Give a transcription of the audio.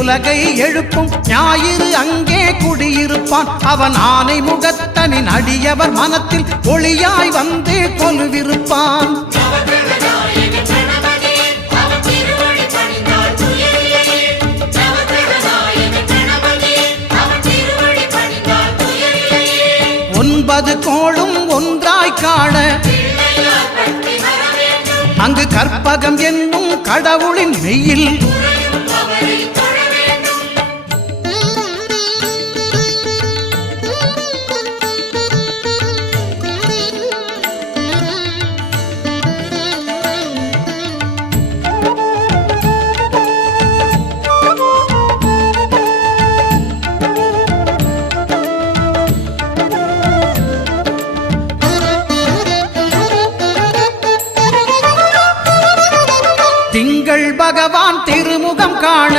உலகை எழுப்பும் ஞாயிறு அங்கே குடியிருப்பான். அவன் ஆனை முகத்தனின் அடியவர் மனத்தில் ஒளியாய் வந்து கொலுவிருப்பான். ஒன்பது கோளும் ஒன்றாய் காண அங்கு கற்பகம் என்னும் கடவுளின் மெய்யில் திங்கள் பகவான் திருமுகம் காண